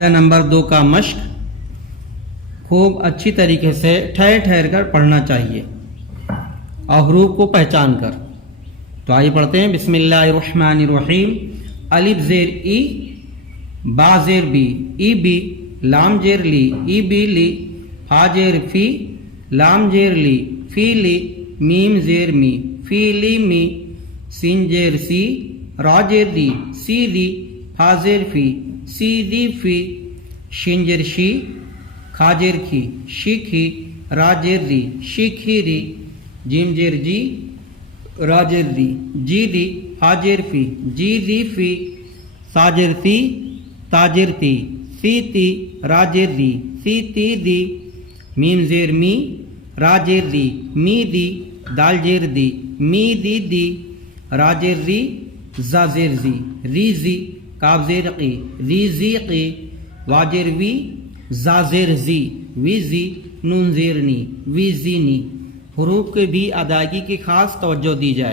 Number 2 کا مشق خوب اچھی طریقے سے ٹھہر ٹھہر کر پڑھنا چاہیے اور حروف کو پہچان کر. تو آئیے پڑھتے ہیں. بسم اللہ الرحمن الرحیم. الف زیر ای، با زیر بی، ای بی، لام زیر لی، ای بی لی، فا زیر فی، لام زیر لی، فی لی، میم زیر می، فی لی می، سین زیر سی، را زیر دی، سی دی، فا زیر فی، سی دی فی، شین زیر شی، کھا زیر کھی، شی کھی، را زیر دی، شی کھی ری، جیم زیر جی، را زیر دی، جی دی، فا زیر فی، جی دی فی، سا زیر تی، تا زیر تی، سی تی، را زیر دی، سی تی دی، میم زیر می، را زیر دی، می دی، دال زیر دی، می دی دی، را زیر ری، زا زیر زی، ری زی، کاف زیر قی، ری زی قی، وا زیر وی، زا زیر زی، وی زی، نون زیر نی، وی زی نی. حروف کے بھی ادائیگی کی خاص توجہ دی جائے.